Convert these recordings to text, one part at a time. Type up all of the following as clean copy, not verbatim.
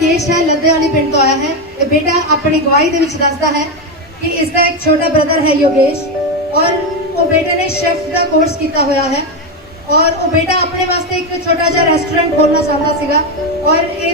योगेश है, लद्दे वाली पिंड तो आया है। ये बेटा अपनी गवाही दे विच दसदा है कि इसका एक छोटा ब्रदर है योगेश, और वो बेटे ने शेफ का कोर्स किया हुआ है, और वो बेटा अपने वास्ते एक छोटा जा रेस्टोरेंट खोलना चाहता सीगा। और ये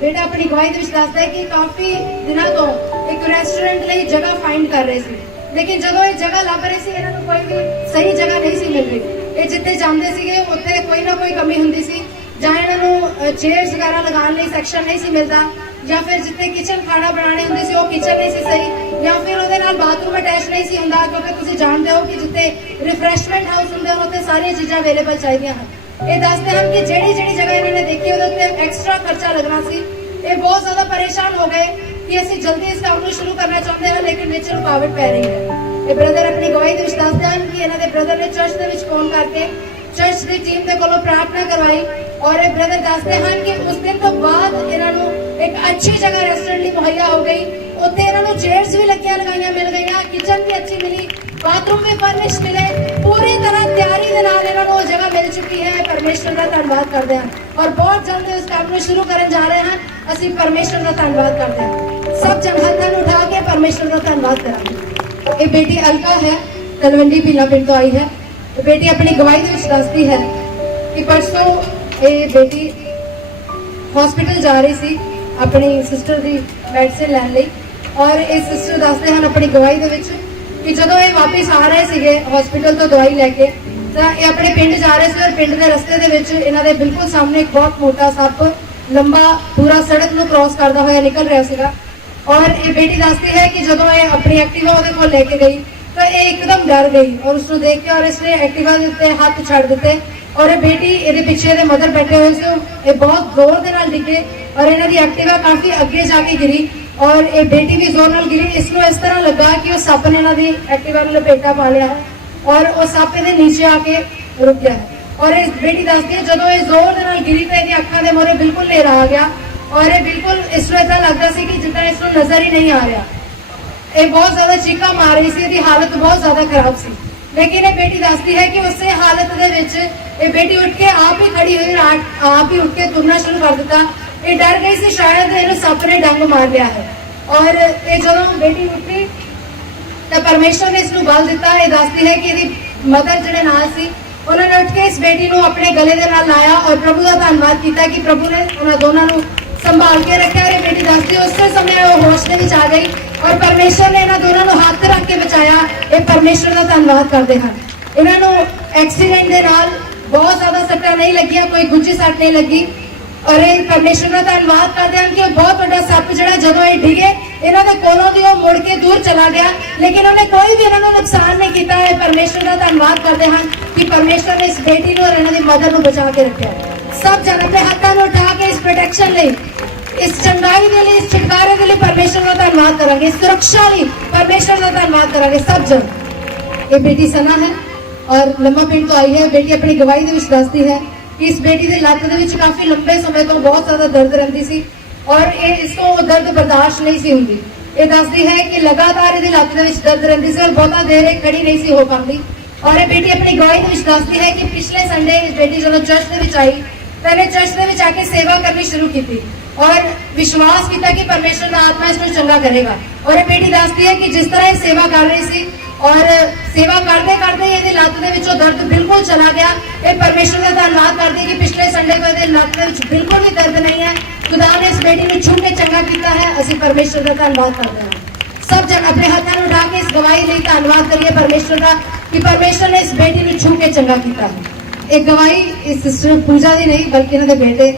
बेटा अपनी गवाही दे विच दसदा है कि काफ़ी दिनों तो एक रेस्टोरेंट लिए जगह फाइंड कर रहे थे, लेकिन जो ये जगह लभ रहे थे इन्होंने कोई भी सही जगह नहीं सी मिल रही। ये जिते जाते थे उत्थे कोई ना कोई कमी होंगी सी, जहाँ इन्होंने चेयर्स वगैरह लगाने सैक्शन नहीं सी मिलता, या फिर जिते किचन खाना बनाने होंगे सी वो किचन नहीं सी सही, या फिर वो बाथरूम अटैच नहीं सी होंदा, क्योंकि तुम जानते हो कि जिते रिफ्रैशमेंट हाउस होंगे उत्थे सारी चीज़ें अवेलेबल चाहिए हैं। ये दसते हैं कि जी जगह इन्होंने देखी वो एक्सट्रा खर्चा लगना सी। ये बहुत ज़्यादा परेशान हो गए कि असं जल्दी इस काम को शुरू करना चाहते हैं, लेकिन विच रुकावट पै रही है। ये ब्रदर अपनी गवाही के दसते हैं कि इन्होंने ब्रदर ने चर्च के फोन करके चर्च की टीम के कोलों प्रार्थना करवाई, और ये ब्रदर दसते हैं कि उस दिन तो बाद इन्होंने एक अच्छी जगह रेस्टोरेंट मुहैया हो गई। उत्थे इन्होंने चेयर्स भी लगाई मिल गई, किचन भी अच्छी मिली, बाथरूम भी फर्निश मिले, पूरी तरह तैयारी के नाल इन्होंने वो जगह मिल चुकी है। परमेश्वर का धन्यवाद करते हैं, और बहुत जल्द इस काम को शुरू करने जा रहे हैं। असं परमेश्वर का धन्यवाद करते हैं, सब जन हाथ उठा के परमेश्वर का धन्यवाद करेंगे। ये बेटी अलका है, तलवंडी पीला पिंड तो आई है। बेटी अपनी गवाही के दसती है कि परसों ये बेटी हॉस्पिटल जा रही थी अपनी सिस्टर की मेडिसिन लैन लई, और ये सिस्टर दसते हैं अपनी गवाही कि जो ये वापस आ रहे थे हॉस्पिटल तो दवाई लैके, तो ये अपने पिंड जा रहे थे, और पिंड के रस्ते इन्हों के बिल्कुल सामने एक बहुत मोटा सप लंबा पूरा सड़क को क्रॉस करता हुआ निकल रहा सीगा। और ये बेटी दसती है कि जो ये अपनी एक्टिवा वो लेके गई तो ये एकदम डर गई, और उसको देख के और इसने एक्टिवा के उत्ते हाथ छड़ दिते, और ये बेटी ये पिछे दे मदर बैठे हुए थे, ये बहुत जोर के नाल डिगे, और इन्हों की एक्टिवा काफ़ी अगे जाके गिरी, और ये बेटी भी जोर नाल गिरी। इसको इस तरह लगा कि वो सप ने इन्हों एक्टिवा में लपेटा पा लिया है, और वो सप ये नीचे आके रुक गया है। और इस बेटी दसती है जो ये जोर के नाल गिरी तो ये अखा के मोहरे बिल्कुल नेरा आ गया, और ये बिल्कुल इसको ऐसा लगता सी कि जितना इसको नजर ही नहीं आ रहा। ये बहुत ज्यादा चीखा मार रही सी, इसकी हालत बहुत ज्यादा खराब सी, लेकिन ये बेटी दसती है कि उस हालत के बेटी उठ के आप ही खड़ी हुई, आप ही उठ के तुरना शुरू कर दिता। ये डर गई सी शायद इन्हें सप ने डंग मार लिया है, और ये जो बेटी उठी तो परमेश्वर ने इसको बल दिता। ये दसती है कि मदर जो नाल सी उन्होंने उठ के इस बेटी को अपने गले के नाल लाया, और प्रभु का धन्यवाद किया कि प्रभु ने उन्होंने दोनों को संभाल के रखा। और बेटी दसती उस समय वो होश के विच आ गई, और परमेश्वर ने इन्होंने दोनों को हाथ रख के बचाया। ये परमेश्वर का धन्यवाद करते हैं। इन्होंने एक्सीडेंट के नाल बहुत ज्यादा सट्टा नहीं लगिया, कोई गुज्जी सट नहीं लगी, और ये परमेश्वर का धन्यवाद करते हैं कि बहुत बड़ा सप जो जो ये डिगे इन्हों के कोलों की मुड़ के दूर चला गया, लेकिन उन्हें कोई भी इन्होंने नुकसान नहीं किया है। परमेश्वर का धन्यवाद करते हैं कि परमेश्वर ने इस बेटी को और इन्हों की मदर को बचा के रखा। सब जन अपने हाथों में उठा के इस प्रोटेक्शन लिए, इस चंगाई के लिए, इस छुटकारे के लिए परमेश्वर का धन्यवाद करेंगे, इस सुरक्षा लिए परमेश्वर का धन्यवाद करेंगे सब जन। ये बेटी सना है और लम्मा पिंड तो आई है। बेटी अपनी गवाही के दसती है कि इस बेटी के लत्त के काफी लंबे समय तो बहुत ज्यादा दर्द रहती सी, और ये इसको दर्द बर्दाश्त नहीं सी होंगी। ये दसती है कि लगातार ये लत्त के दर्द रहती सी, और बहुत देर खड़ी नहीं सी हो पाती। और ये बेटी अपनी गवाही के दसती है कि पिछले संडे इस बेटी जो चर्च के आई तो इन्हें चर्च के आके सेवा करनी शुरू की, और विश्वास किया कि परमेश्वर का आत्मा इसको चंगा करेगा। और ये बेटी दसती है कि जिस तरह ये सेवा कर रही थी, और सेवा करते करते ये लत्त के दर्द बिल्कुल चला गया। ये परमेश्वर का धन्यवाद करती है कि पिछले संडे को ये लत्त के बिल्कुल भी दर्द नहीं है। खुदा ने इस बेटी को छू के चंगा किया है। असं परमेश्वर का धन्यवाद करते हैं। सब जन अपने हाथों उठा के इस गवाही लिए धन्यवाद करिए परमेश्वर का कि परमेश्वर ने इस बेटी को छू के चंगा किया है। एक गवाही इस सिस्टर पूजा की नहीं बल्कि इन्होंने बेटे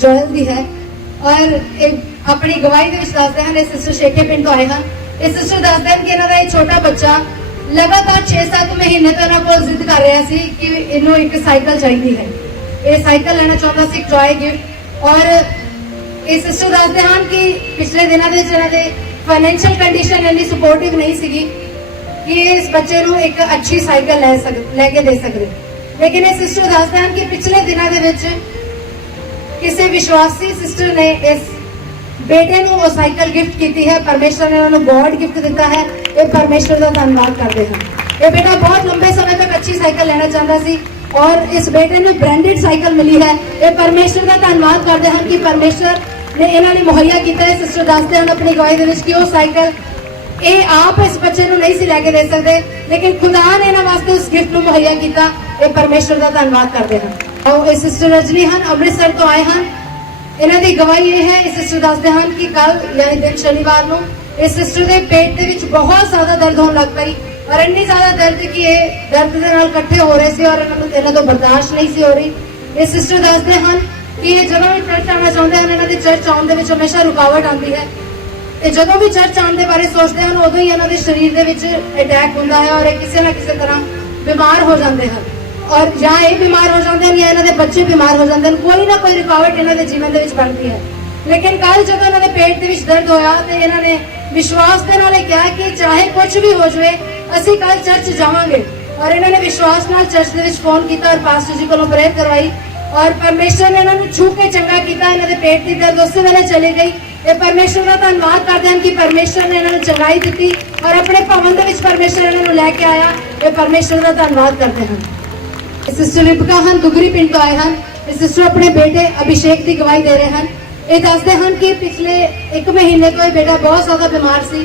जोयल दी है, और एक अपनी गवाही के दसते हैं सिस्टर शेखे पिंड तो आए हैं। इस सिस्टर दसते हैं कि इन्हों एक छोटा बच्चा लगातार 6-7 महीने तो इन्हों को जिद कर रहा है कि इन्हों एक साइकिल चाहिए है। ये साइकिल लेना चाहता सी, टॉय गिफ्ट। और इस सिस्टर दसते हैं कि पिछले दिनों के फाइनेंशियल कंडीशन इतनी सपोर्टिव नहीं सी कि इस बच्चे को एक अच्छी साइकिल लैके दे सकते, लेकिन इस सिस्टर दसते हैं कि पिछले दिनों के किसी विश्वासी सिस्टर ने इस बेटे को वो साइकिल गिफ्ट की है। परमेश्वर ने उन्होंने गॉड गिफ्ट दिता है। ये परमेश्वर का धन्यवाद करते हैं। ये बेटा बहुत लंबे समय तक अच्छी साइकिल लेना चाहता सी, और इस बेटे ਨੂੰ ब्रांडेड साइकिल मिली है। ये परमेश्वर का धन्यवाद करते हैं कि परमेश्वर ने इन्होंने मुहैया किया है। सिस्टर दसते हैं अपनी गवाही ਦੇ ਵਿੱਚ कि वो साइकिल ये आप इस बच्चे ਨੂੰ नहीं सी लैके दे सकते, लेकिन खुदा ने इन्होंने वास्ते उस गिफ्ट ਨੂੰ मुहैया किया। ये परमेश्वर का धन्यवाद करते हैं। और ये सिस्टर रजनी हैं, अमृतसर तो आए हैं। इन्हों की गवाही ये है, इस सिस्टर दसते हैं कि कल यानी दिन शनिवार को इस सिस्टर के पेट के विच बहुत ज्यादा दर्द होने लग पई और इन्नी ज्यादा दर्द कि ये दर्द के नाल इकट्ठे हो रहे थे और इन्हों तो बर्दाश्त नहीं सी हो रही। ये सिस्टर दसते हैं कि ये जब भी चर्च आना चाहते हैं, इन्होंने चर्च आने में हमेशा रुकावट आती है। जो भी चर्च आने के बारे सोचते हैं उदों ही इन्होंने शरीर के अटैक होता है और किसी न किसी तरह बीमार हो जाते हैं और या ये बीमार हो जाते हैं या इन्होंने बच्चे बीमार हो जाते हैं। कोई ना कोई रुकावट इन्होंने जीवन के बनती है। लेकिन कल जो इन्होंने पेट के दर्द होया तो इन्होंने विश्वास के नाल कहा कि चाहे कुछ भी हो जाए असी कल चर्च जावांगे और इन्होंने विश्वास नाल चर्च के फोन किया और पास्टर जी को प्रेयर करवाई और परमेश्वर ने इन्होंने छू के चंगा किया। इन्होंने पेट की दर्द उस वेले चली गई। ये परमेश्वर का धन्यवाद करते हैं कि परमेश्वर ने इन्होंने चंगाई दी और अपने भवन के परमेश्वर इन्होंने लैके आया। ये परमेश्वर का धन्यवाद करते हैं। सिस्टर लिपिका हैं, दुगरी पिंड तो आए हैं। सिस्टर अपने बेटे अभिषेक की गवाही दे रहे हैं। ये दसते हैं कि पिछले 1 महीने तो ये बेटा बहुत ज्यादा बीमार सी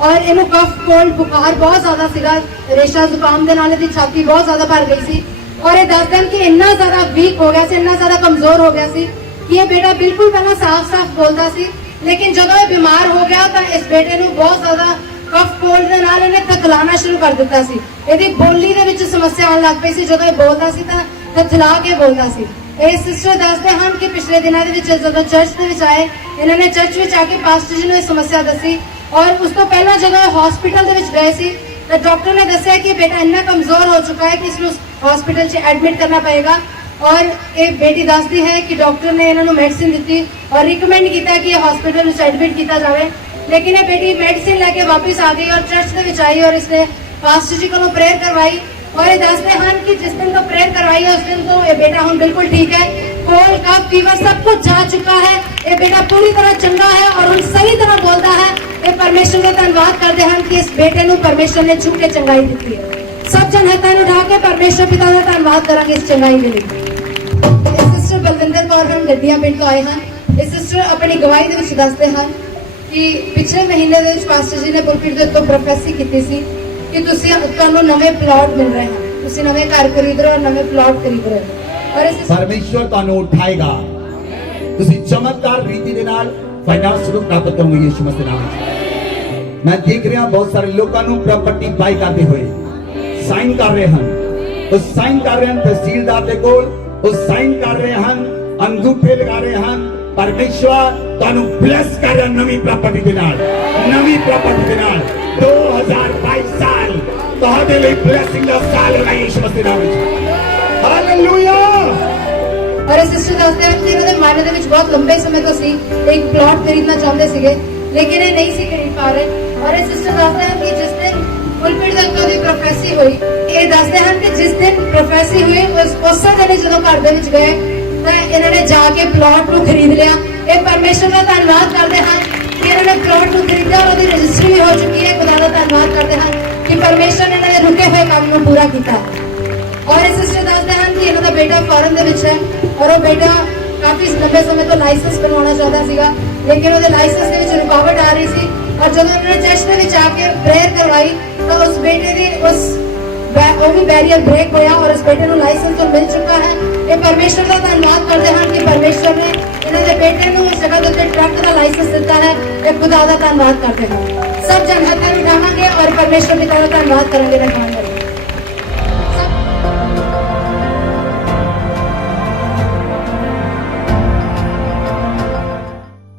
और इन्हों कफ कोल्ड बुखार बहुत ज्यादा सीगा, रेशा जुकाम के नाल इहदी छाती बहुत ज्यादा भर गई सी और ये दसते हैं कि इन्ना ज्यादा वीक हो गया सी, इन्ना ज्यादा कमजोर हो गया सी कि ये बेटा बिल्कुल पहला साफ साफ बोलता सी, लेकिन जब ये बीमार हो गया तो इस बेटे को बहुत ज्यादा कफ कोल्ड के नाल इन्हें थथलाना शुरू कर दिता सी। इहदी बोली दे विच समस्या आने लग पई सी, जब ये बोलता सी तो थथला के बोलता सी। ये सिस्टर दसते हैं कि पिछले दिनों के जब चर्च के आए, इन्होंने चर्च में आके पास्टर जी ने समस्या दसी और उस तो पहला जब हॉस्पिटल गए सी तो डॉक्टर ने दसिया कि बेटा इन्ना कमजोर हो चुका है कि इसको हॉस्पिटल से एडमिट करना पड़ेगा। और ये बेटी दसती है कि डॉक्टर ने इन्होंने मेडिसिन दी और रिकमेंड किया कि हॉस्पिटल में एडमिट किया जाए, लेकिन ये बेटी मेडिसिन लैके वापस आ गई और चर्च के आई और इसने पास्टर जी को प्रेयर करवाई और ये दसते हैं कि जिस दिन तो प्रेयर करवाई है उस दिन तो ये बेटा हम बिल्कुल ठीक है। कोल्ड कफ फीवर सब कुछ जा चुका है। ये बेटा पूरी तरह चंगा है और हम सही तरह बोलता है। ये परमेश्वर का धन्यवाद करते हैं कि इस बेटे को परमेश्वर ने छू के चंगाई दी है। सब जन हथां उठा के परमेश्वर पिता का धन्यवाद करेंगे इस चंगाई के लिए। सिस्टर बलविंदर कौर हम गड्डियां पिंड तो आए हैं। इस सिस्टर अपनी गवाही के विच दसते हैं कि पिछले महीने के पास्टर जी ने पुलपिट के उत्तों प्रोफेसी की सी कि तुहानू नवे प्लॉट मिल रहे हैं, तुसी नवे घर खरीद रहे हो और नवे प्लॉट खरीद रहे हो और इस परमेश्वर तुहानू उठाएगा। तुसी चमत्कार रीति दे नाल फाइनेंस ਨੂੰ ਪ੍ਰਾਪਤ ਕਰੋਗੇ ਯीशु मसीह नाम ਵਿੱਚ। मैं देख रहा बहुत सारे लोगों ਨੂੰ प्रॉपर्टी बाय करते हुए साइन कर रहे हैं, ਉਹ ਸਾਈਨ ਕਰ ਰਹੇ ਹਨ ਤਹਿਸੀਲਦਾਰ ਦੇ ਕੋਲ, ਉਹ ਸਾਈਨ ਕਰ ਰਹੇ ਹਨ, ਅੰਗੂਠੇ ਲਗਾ ਰਹੇ ਹਨ। परमेश्वर ਤੁਹਾਨੂੰ ਬਲੈਸ ਕਰ ਰਿਹਾ ਨਵੀਂ ਪ੍ਰਾਪਰਟੀ ਦੇ ਨਾਲ, ਨਵੀਂ ਪ੍ਰਾਪਰਟੀ ਦੇ ਨਾਲ। 2022 ਸਾਲ ਤੁਹਾਡੇ ਲਈ ਬਲੇਸਿੰਗ ਦਾ ਸਾਲ ਹੋਣਾ ਯीशु मसीह नाम ਵਿੱਚ। ਹਾਲੇਲੂਇਆ। और इस सिस्टर दसते हैं कि इन्होंने मन के बहुत लंबे समय तो सी एक प्लॉट खरीदना चाहते थे लेकिन ये नहीं सी खरीद पा रहे। और इस सिस्टर दसते हैं कि जिस दिन पुलपिट के उत्तों की प्रोफेसी हुई, ये दसते हैं कि जिस दिन प्रोफेसी हुई उस दिन जो घर के गए तो इन्होंने जाके प्लॉट को खरीद लिया। ये परमेश्वर का धन्यवाद करते हैं कि इन्होंने प्लॉट को खरीदा और उसकी रजिस्ट्री भी हो चुकी है। खुदा का धन्यवाद करते हैं कि परमेश्वर ने इन्होंने रुके हुए काम को पूरा किया। और इस सिस्टर दसते हैं कि इन्हों बेटा फॉरन है और वो बेटा काफी लंबे समय तो लाइसेंस बनवाना चाहता सीगा, लेकिन वो लाइसेंस के रुकावट आ रही थी। और जब उन्होंने चर्च में आके प्रेयर करवाई तो उस बेटे की वो भी बैरियर ब्रेक होया और उस बेटे को लाइसेंस तो मिल चुका है। ये परमेश्वर का धन्यवाद करते हैं कि परमेश्वर ने इन्होंने बेटे को उस जगह के ट्रक का लाइसेंस दिता है। ये खुदा का धन्यवाद करते हैं। सब जन हथें उठावांगे और परमेश्वर पिता का धन्यवाद करेंगे।